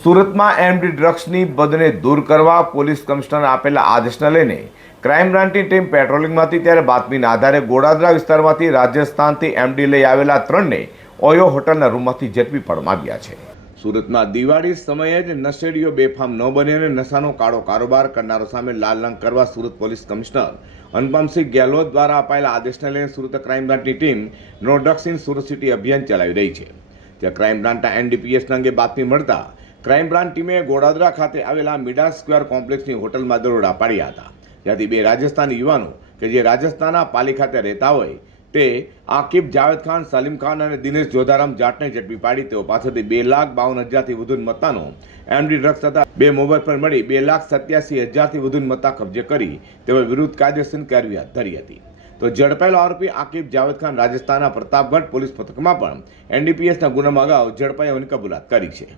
સુરતમાં એમડી ડ્રગ્સની બદને દૂર કરવા પોલીસ કમિશનર આપેલા આદેશને લઈને ક્રાઇમ બ્રાન્ચની ટીમ પેટ્રોલિંગમાંથી ત્યારે બાતમીના આધારે ગોડાદરા વિસ્તારમાંથી રાજસ્થાનથી એમડી લઈ આવેલા 3ને ઓયો હોટલના રૂમમાંથી ઝડપી પાડવામાં આવ્યા છે। સુરતમાં દિવાળી સમયે જ નશેડીઓ બેફામ ન બને અને નશાનો કાળો કારોબાર કરનારો સામે લાલ રંગ કરવા સુરત પોલીસ કમિશનર અનુપમસિંહ ગેહલોત દ્વારા અપાયેલા આદેશને લઈને સુરત ક્રાઇમ બ્રાન્ચની team no drugs in Surat city અભિયાન ચલાવી રહી છે। ત્યાં ક્રાઇમ બ્રાન્ચના એનડીપીએસ અંગે બાતમી મળતા ક્રાઇમ બ્રાન્ચ ટીમે ગોડાદરા ખાતે આવેલા મીડા સ્ક્વેર કોમ્પ્લેક્સની હોટલમાં દરોડા પાડ્યા હતા, જ્યાંથી 2 રાજસ્થાની યુવાનો કે જે રાજસ્થાનના પાલી ખાતે રહેતા હોય તે આકિબ જાવેદ ખાન, સલીમ ખાન અને દિનેશ જોધારામ જાટને ઝડપી પાડી તેઓ પાસેથી 2,52,000થી વધુ મત્તાનો એમડી ડ્રગ્સ તથા 2 મોબાઈલ પર મળી 2,87,000થી વધુ મત્તા કબજે કરી તેઓ વિરુદ્ધ કાયદેસર કાર્યવાહી હાથ ધરી હતી। તો ઝડપાયેલો આરોપી આકિબ જાવેદ ખાન રાજસ્થાનના પ્રતાપગઢ પોલીસ મથકમાં પણ એનડીપીએસના ગુનામાં અગાઉ ઝડપાઈ હોવાની કબૂલાત કરી છે।